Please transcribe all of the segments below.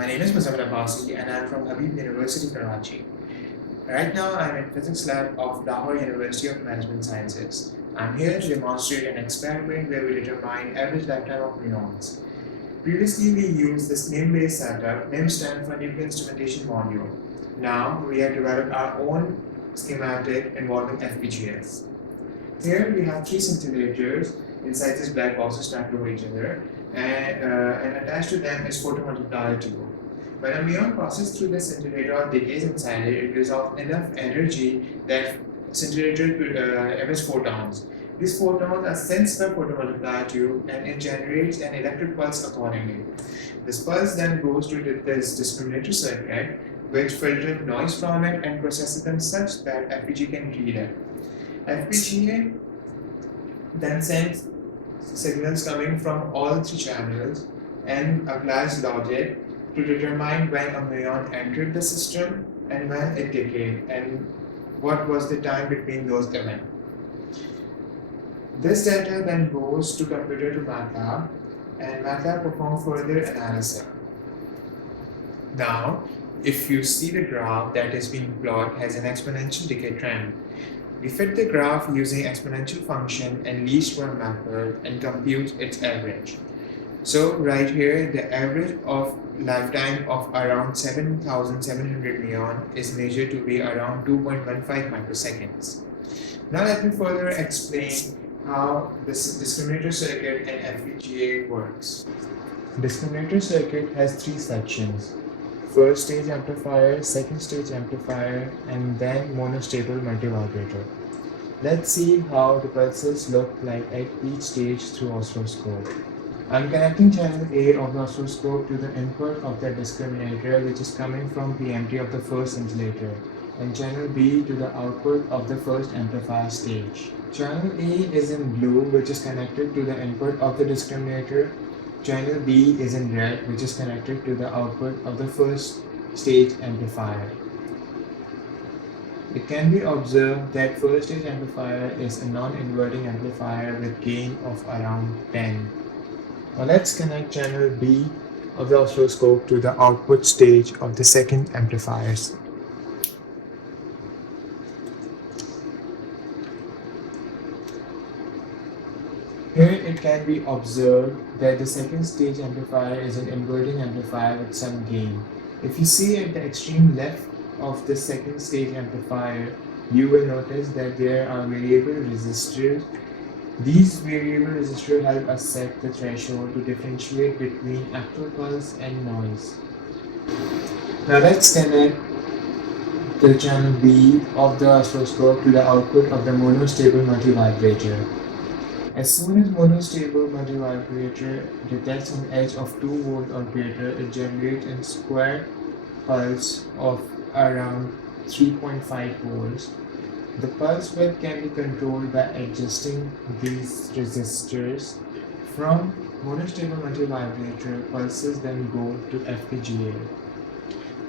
My name is Muzammil Abbasi and I'm from Habib University, Karachi. Right now, I'm in physics lab of Lahore University of Management Sciences. I'm here to demonstrate an experiment where we determine average lifetime of muons. Previously, we used this NIM-based setup. NIM stands for Nuclear Instrumentation Module. Now, we have developed our own schematic involving FPGAs. Here we have three scintillators inside this black box stacked over each other, and attached to them is photomultiplier tube. When a muon passes through the scintillator or decays inside it, it gives off enough energy that scintillator emits photons. These photons are sensed by photomultiplier tube and it generates an electric pulse accordingly. This pulse then goes to this discriminator circuit, which filters noise from it and processes them such that FPGA can read it. FPGA then sends signals coming from all three channels and applies logic to determine when a muon entered the system and when it decayed and what was the time between those events. This data then goes to computer to MATLAB and MATLAB performs further analysis. Now, if you see the graph that is being plotted has an exponential decay trend. We fit the graph using exponential function and least square method and compute its average. So right here, the average of lifetime of around 7,700 muon is measured to be around 2.15 microseconds. Now let me further explain how this discriminator circuit and FPGA works. Discriminator circuit has three sections: first stage amplifier, second stage amplifier, and then monostable multivibrator. Let's see how the pulses look like at each stage through oscilloscope. I'm connecting channel A of the oscilloscope to the input of the discriminator, which is coming from PMT of the first scintillator, and channel B to the output of the first amplifier stage. Channel A is in blue, which is connected to the input of the discriminator. Channel B is in red, which is connected to the output of the first stage amplifier. It can be observed that first stage amplifier is a non-inverting amplifier with gain of around 10. Now let's connect channel B of the oscilloscope to the output stage of the second amplifiers. Here it can be observed that the second stage amplifier is an inverting amplifier with some gain. If you see at the extreme left of the second stage amplifier, you will notice that there are variable resistors. These variable resistors help us set the threshold to differentiate between actual pulse and noise. Now let's connect the channel B of the oscilloscope to the output of the monostable multivibrator. As soon as monostable multivibrator detects an edge of 2 volt or greater, it generates a square pulse of around 3.5 volts. The pulse width can be controlled by adjusting these resistors. From monostable multivibrator, pulses then go to FPGA.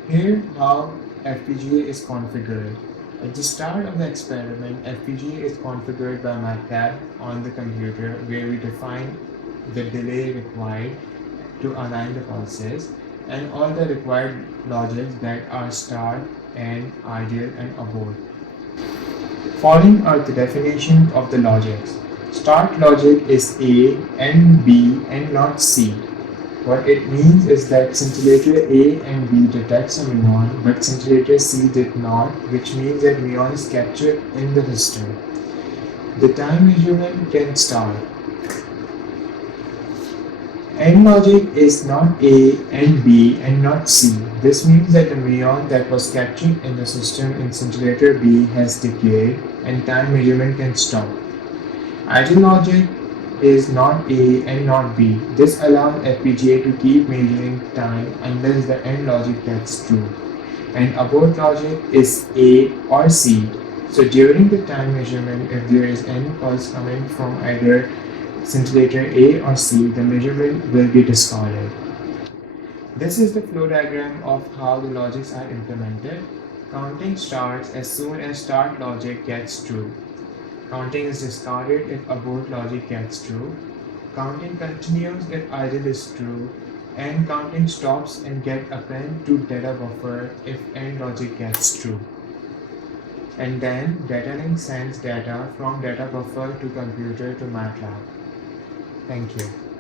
Here how FPGA is configured. At the start of the experiment, FPGA is configured by MATLAB on the computer, where we define the delay required to align the pulses and all the required logics that are start and ideal and abort. Following are the definitions of the logics. Start logic is A and B and not C. What it means is that scintillator A and B detects a muon, but scintillator C did not, which means that muon is captured in the system. The time measurement can start. End logic is not A and B and not C. This means that the muon that was captured in the system in scintillator B has decayed and time measurement can stop. Ideal logic is not A and not B. This allows FPGA to keep measuring time unless the end logic gets true. And abort logic is A or C. So during the time measurement, if there is any pulse coming from either scintillator A or C, the measurement will be discarded. This is the flow diagram of how the logics are implemented. Counting starts as soon as start logic gets true. Counting is discarded if abort logic gets true. Counting continues if idle is true. And counting stops and get append to data buffer if end logic gets true. And then data link sends data from data buffer to computer to MATLAB. Thank you.